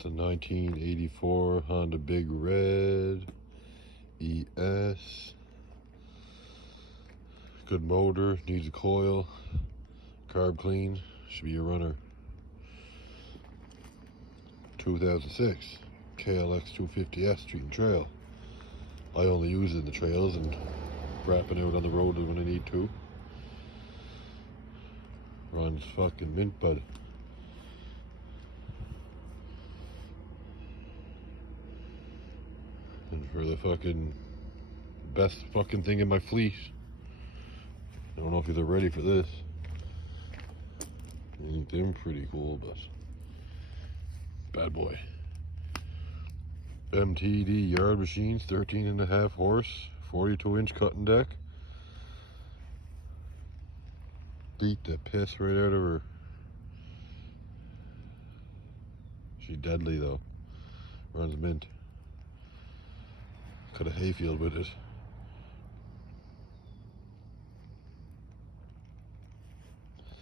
It's a 1984 Honda Big Red ES. Good motor, needs a coil, carb clean, should be a runner. 2006 KLX 250S Street and Trail. I only use it in the trails and wrapping out on the road when I need to. Runs fucking mint, bud. And for the fucking best fucking thing in my fleet, I don't know if you're ready for this. Ain't them pretty cool, but bad boy. MTD yard machines, 13.5 horse, 42-inch cutting deck. Beat the piss right out of her. She deadly though. Runs mint. Cut a hayfield with it.